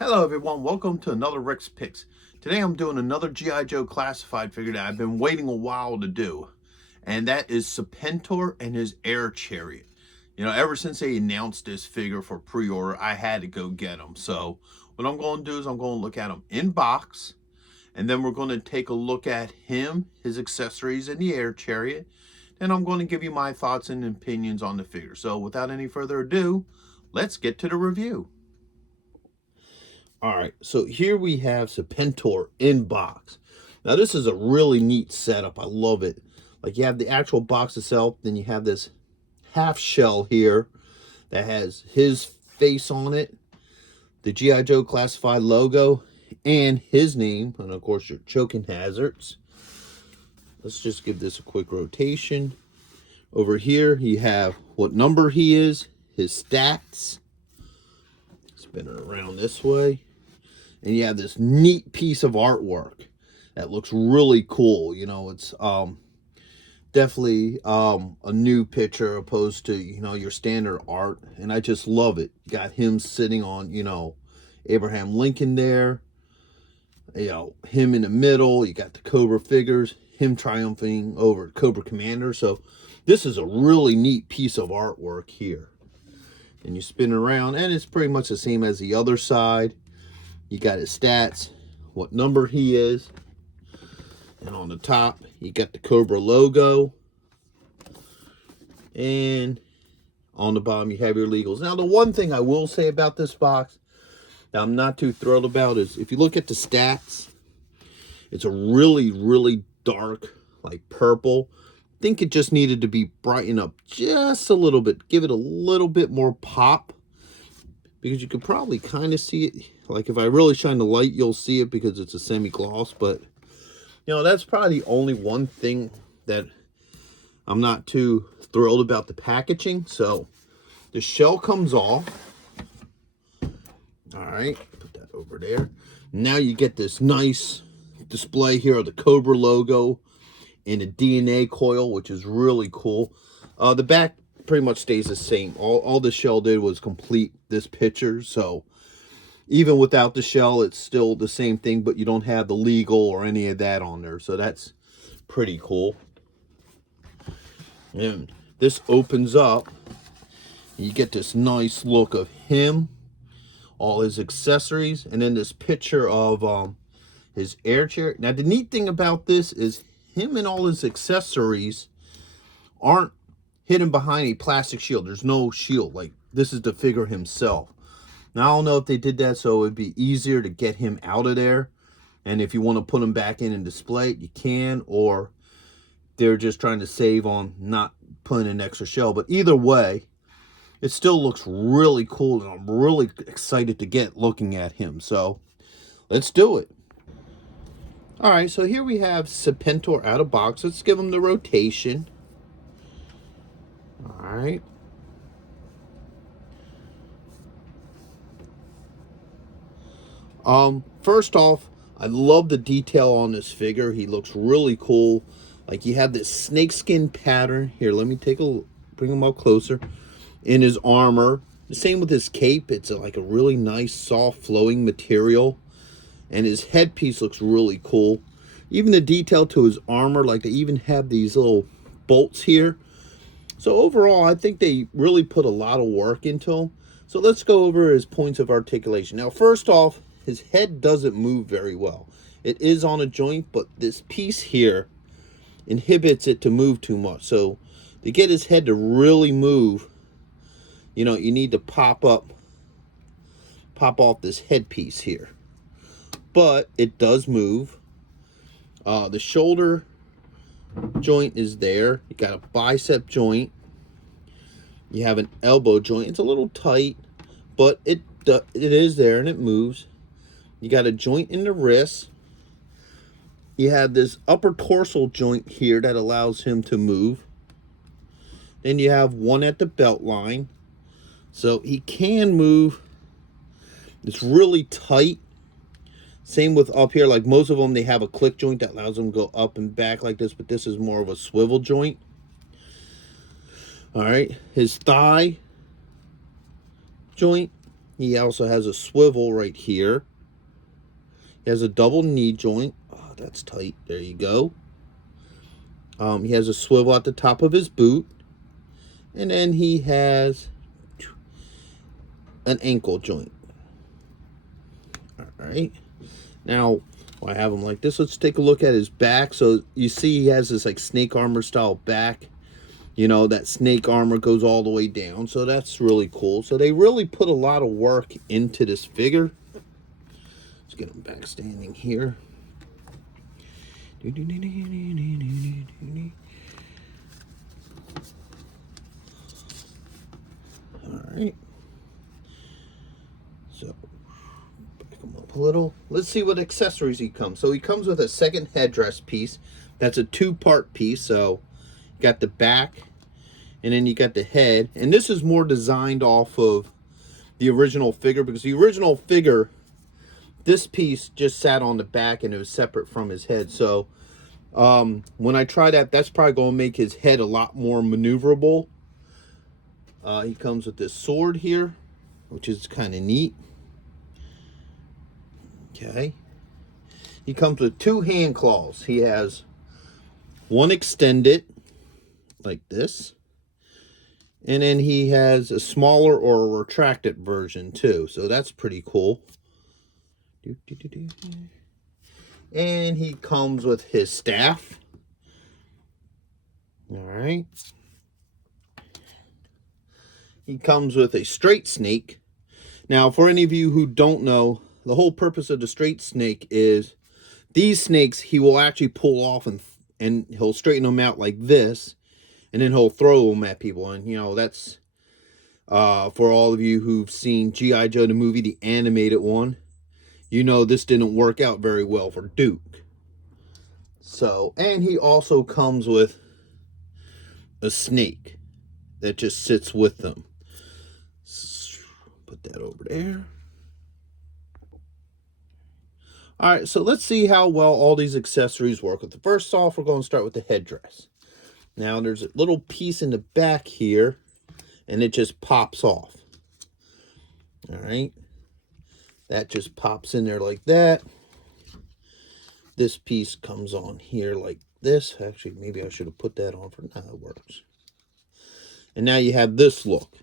Hello everyone, welcome to another Rick's Picks. Today I'm doing another G.I. Joe classified figure that I've been waiting a while to do. And that is Serpentor and his air chariot. You know, ever since they announced this figure for pre-order, I had to go get them. So what I'm going to do is I'm going to look at them in box. And then we're going to take a look at him, his accessories, and the air chariot. And I'm going to give you my thoughts and opinions on the figure. So without any further ado, let's get to the review. All right, so here we have Serpentor in box. Now this is a really neat setup. I love it. Like you have the actual box itself, then you have this half shell here that has his face on it, the G.I. Joe classified logo, and his name, and of course your choking hazards. Let's just give this a quick rotation. Over here you have what number he is, his stats. Spin it around this way. And you have this neat piece of artwork that looks really cool. You know, it's definitely a new picture opposed to, you know, your standard art. And I just love it. You got him sitting on, you know, Abraham Lincoln there. You know, him in the middle. You got the Cobra figures. Him triumphing over Cobra Commander. So this is a really neat piece of artwork here. And you spin it around, and it's pretty much the same as the other side. You got his stats, what number he is, and on the top, you got the Cobra logo, and on the bottom, you have your legals. Now, the one thing I will say about this box that I'm not too thrilled about is if you look at the stats, it's a really, really dark, like purple. I think it just needed to be brightened up just a little bit, give it a little bit more pop. Because you could probably kind of see it. Like if I really shine the light, you'll see it because it's a semi-gloss. But, you know, that's probably the only one thing that I'm not too thrilled about the packaging. So the shell comes off. All right, put that over there. Now you get this nice display here of the Cobra logo and a DNA coil, which is really cool. The back pretty much stays the same. All the shell did was complete this picture, so even without the shell, it's still the same thing, but you don't have the legal or any of that on there, so that's pretty cool. And this opens up, and you get this nice look of him, all his accessories, and then this picture of his air chair. Now, the neat thing about this is him and all his accessories aren't hidden behind a plastic shield. There's no shield. Like, this is the figure himself. Now, I don't know if they did that so it'd be easier to get him out of there. And if you want to put him back in and display it, you can. Or they're just trying to save on not putting an extra shell. But either way, it still looks really cool. And I'm really excited to get looking at him. So, let's do it. All right, so here we have Serpentor out of box. Let's give him the rotation. All right. First off, I love the detail on this figure. He looks really cool. Like you have this snakeskin pattern. Here, let me bring him up closer. In his armor. The same with his cape. It's like a really nice, soft, flowing material. And his headpiece looks really cool. Even the detail to his armor, like they even have these little bolts here. So overall, I think they really put a lot of work into him. So let's go over his points of articulation. Now, first off, his head doesn't move very well. It is on a joint, but this piece here inhibits it to move too much. So to get his head to really move, you know, you need to pop off this headpiece here. But it does move. The shoulder joint is there. You got a bicep joint. You have an elbow joint. It's a little tight, but it is there and it moves. You got a joint in the wrist. You have this upper torso joint here that allows him to move. Then you have one at the belt line. So he can move. It's really tight. Same with up here. Like most of them, they have a click joint that allows them to go up and back like this, but this is more of a swivel joint. All right. His thigh joint He also has a swivel right here. He has a double knee joint. Oh, that's tight. There you go. He has a swivel at the top of his boot. And then he has an ankle joint. All right. Now, I have him like this. Let's take a look at his back. So you see he has this like snake armor style back. You know, that snake armor goes all the way down. So that's really cool. So they really put a lot of work into this figure. Let's get him back standing here. All right. So back him up a little. Let's see what accessories he comes. So he comes with a second headdress piece. That's a two-part piece. So you got the back, and then you got the head. And this is more designed off of the original figure, because the original figure, this piece just sat on the back and it was separate from his head. So when I try that, that's probably going to make his head a lot more maneuverable. He comes with this sword here, which is kind of neat. Okay. He comes with two hand claws. He has one extended, like this. And then he has a smaller or a retracted version too. So that's pretty cool. And he comes with his staff. All right. He comes with a straight snake. Now, for any of you who don't know, the whole purpose of the straight snake is these snakes he will actually pull off and he'll straighten them out like this, and then he'll throw them at people. And, you know, that's for all of you who've seen G.I. Joe, the movie, the animated one. You know this didn't work out very well for Duke. So, and he also comes with a snake that just sits with them. Put that over there. All right, so let's see how well all these accessories work. First off, we're going to start with the headdress. Now, there's a little piece in the back here, and it just pops off. All right. That just pops in there like that. This piece comes on here like this. Actually, maybe I should have put that on for now. It works. And now you have this look.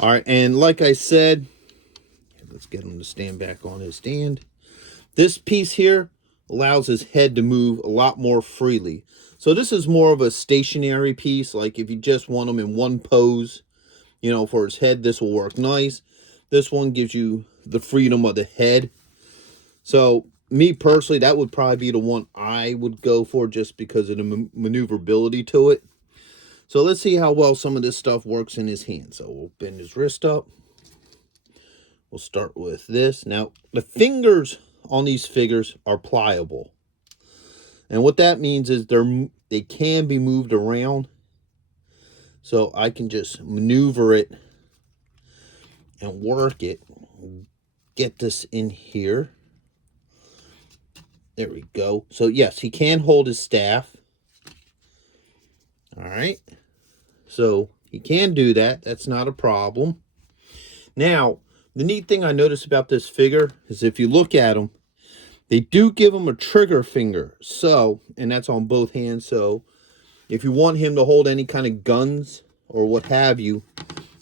All right, and like I said, let's get him to stand back on his stand. This piece here allows his head to move a lot more freely. So this is more of a stationary piece. Like if you just want him in one pose, you know, for his head, this will work nice. This one gives you the freedom of the head. So me personally, that would probably be the one I would go for, just because of the maneuverability to it. So let's see how well some of this stuff works in his hand. So we'll bend his wrist up. We'll start with this. Now, the fingers on these figures are pliable. And what that means is they can be moved around. So I can just maneuver it and work it. Get this in here. There we go. So yes, he can hold his staff. All right. So he can do that. That's not a problem. Now, the neat thing I noticed about this figure is if you look at him, they do give him a trigger finger. So, and that's on both hands. So if you want him to hold any kind of guns or what have you,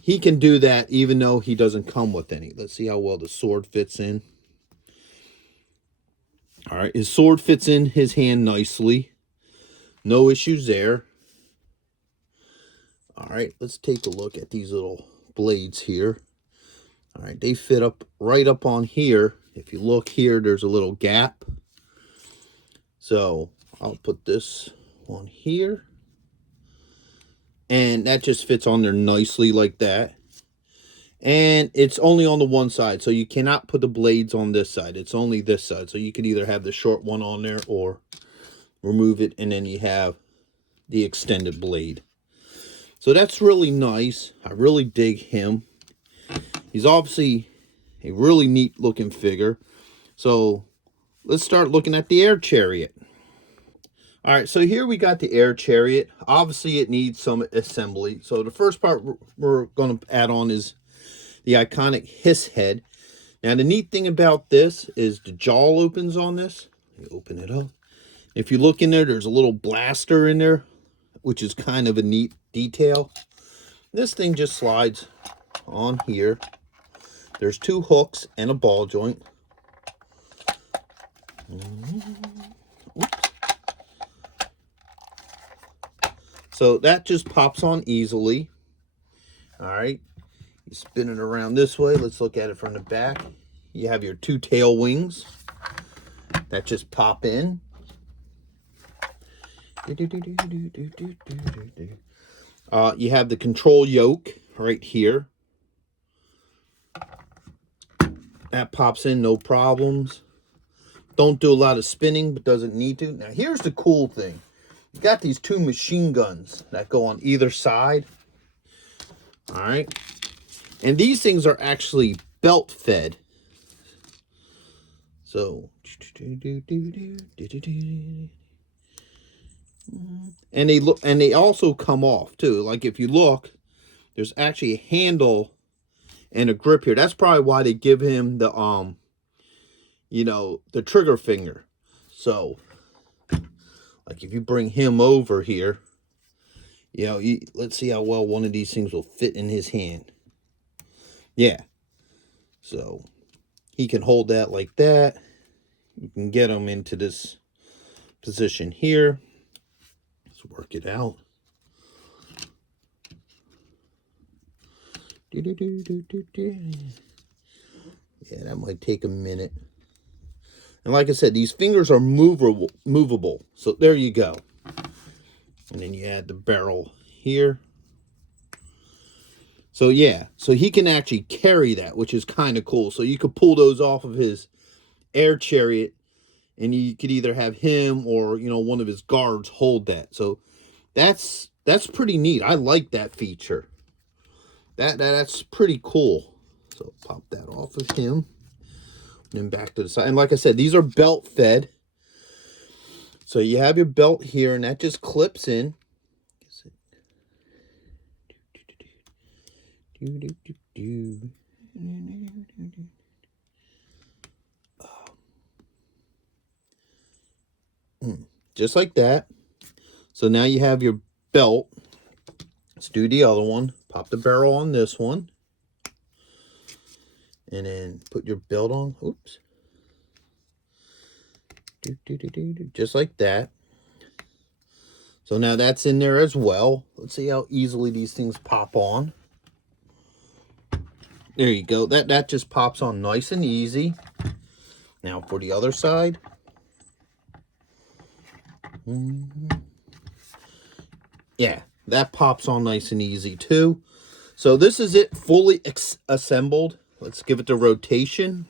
he can do that even though he doesn't come with any. Let's see how well the sword fits in. All right, his sword fits in his hand nicely. No issues there. All right, let's take a look at these little blades here. All right, they fit up right up on here. If you look here, there's a little gap. So I'll put this one here. And that just fits on there nicely like that. And it's only on the one side, so you cannot put the blades on this side. It's only this side. So you can either have the short one on there or remove it, and then you have the extended blade. So that's really nice. I really dig him. He's obviously a really neat looking figure. So let's start looking at the air chariot. All right, so here we got the air chariot. Obviously, it needs some assembly. So the first part we're going to add on is the iconic hiss head. Now, the neat thing about this is the jaw opens on this. You open it up. If you look in there, there's a little blaster in there, which is kind of a neat detail. This thing just slides on here. There's 2 hooks and a ball joint. Oops. So that just pops on easily. All right. You spin it around this way. Let's look at it from the back. You have your 2 tail wings that just pop in. You have the control yoke right here. That pops in, no problems. Don't do a lot of spinning, but doesn't need to. Now, here's the cool thing. You got these 2 machine guns that go on either side. All right. And these things are actually belt fed. So, and they also come off too. Like if you look, there's actually a handle and a grip here. That's probably why they give him the the trigger finger. So, like if you bring him over here, let's see how well one of these things will fit in his hand. Yeah. So he can hold that like that. You can get him into this position here. Let's work it out. Yeah, that might take a minute. And like I said, these fingers are movable. So there you go. And then you add the barrel here. So yeah, so he can actually carry that, which is kind of cool. So you could pull those off of his air chariot, and you could either have him or one of his guards hold that. So that's pretty neat. I like that feature. That's pretty cool. So pop that off of him, and then back to the side. And like I said, these are belt fed. So you have your belt here, and that just clips in. Just like that. So now you have your belt. Let's do the other one. Pop the barrel on this one. And then put your belt on. Oops. Just like that. So now that's in there as well. Let's see how easily these things pop on. There you go. That just pops on nice and easy. Now for the other side. Yeah, that pops on nice and easy too. So this is it fully assembled. Let's give it the rotation.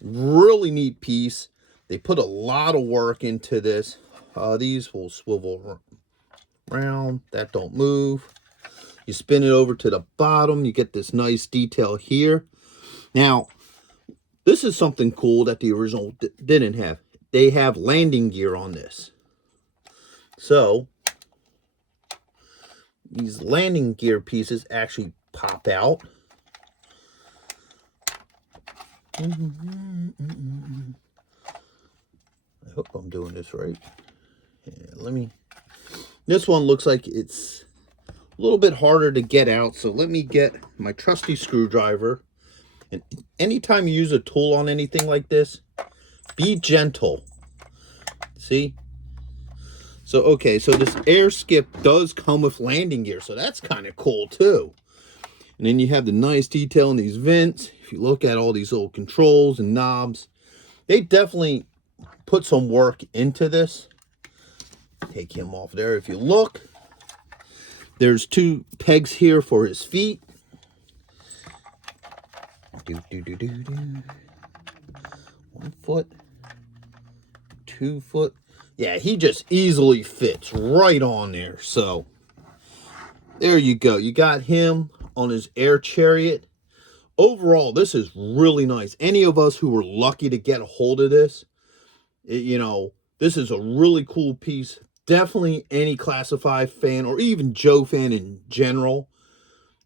Really neat piece. They put a lot of work into this. These will swivel around. That don't move. You spin it over to the bottom. You get this nice detail here. Now, this is something cool that the original didn't have. They have landing gear on this. So, these landing gear pieces actually pop out. I hope I'm doing this right. Yeah, this one looks like it's a little bit harder to get out, so let me get my trusty screwdriver. And anytime you use a tool on anything like this, be gentle. See? So, okay, so this air skip does come with landing gear, so that's kind of cool too. And then you have the nice detail in these vents. If you look at all these little controls and knobs, they definitely put some work into this. Take him off there. If you look, there's 2 pegs here for his feet. 1 foot, 2 foot. Yeah, he just easily fits right on there. So there you go. You got him on his air chariot. Overall, this is really nice. Any of us who were lucky to get a hold of this, this is a really cool piece. Definitely any Classified fan or even Joe fan in general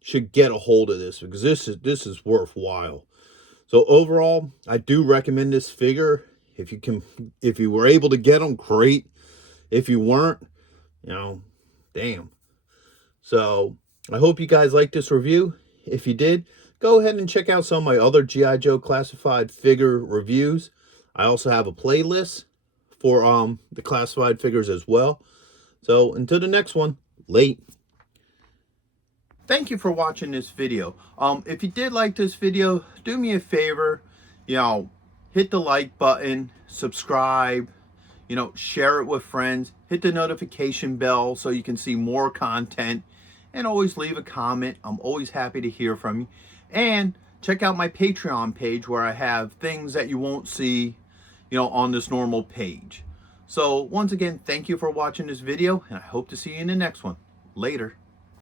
should get a hold of this, because this is worthwhile. So overall, I do recommend this figure. If you were able to get them, great. If you weren't, you know, damn. So I hope you guys liked this review. If you did, go ahead and check out some of my other G.I. Joe classified figure reviews. I also have a playlist for the classified figures as well. So until the next one, late. Thank you for watching this video. If you did like this video, do me a favor, hit the like button, subscribe, share it with friends, hit the notification bell so you can see more content, and always leave a comment. I'm always happy to hear from you. And check out my Patreon page where I have things that you won't see, on this normal page. So once again, thank you for watching this video, and I hope to see you in the next one. Later.